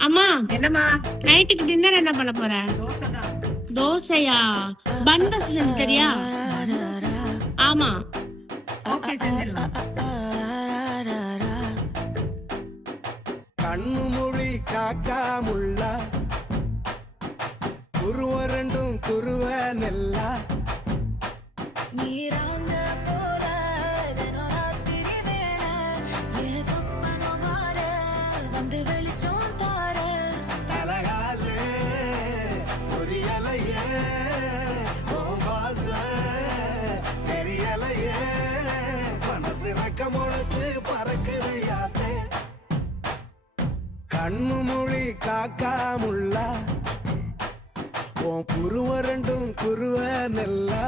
அம்மா என்னம்மா? நைட்டுக்கு டின்னர் என்ன பண்ண போற? தோசை தான். தோசையா? பன் தோசை செஞ்சு தெரியா? ஆமா. ஓகே, செஞ்சிடலாம். கண்ணு மொழி காக்காமுள்ள குருவ ரெண்டும் குருவ நெல்லா நீராங்க போல தினராத்திரி வேளை என் சொப்பனம் மாற வந்து வெளிச்சம் தார தலகாலே பொரியலையே ஓம்பாச பெரியலையே மனசு ரக்க முளைச்சு பறக்குது யாத்தே கண்ணு மொழி காக்காமுள்ள உன் குருவ ரெண்டும் குருவ நெல்லா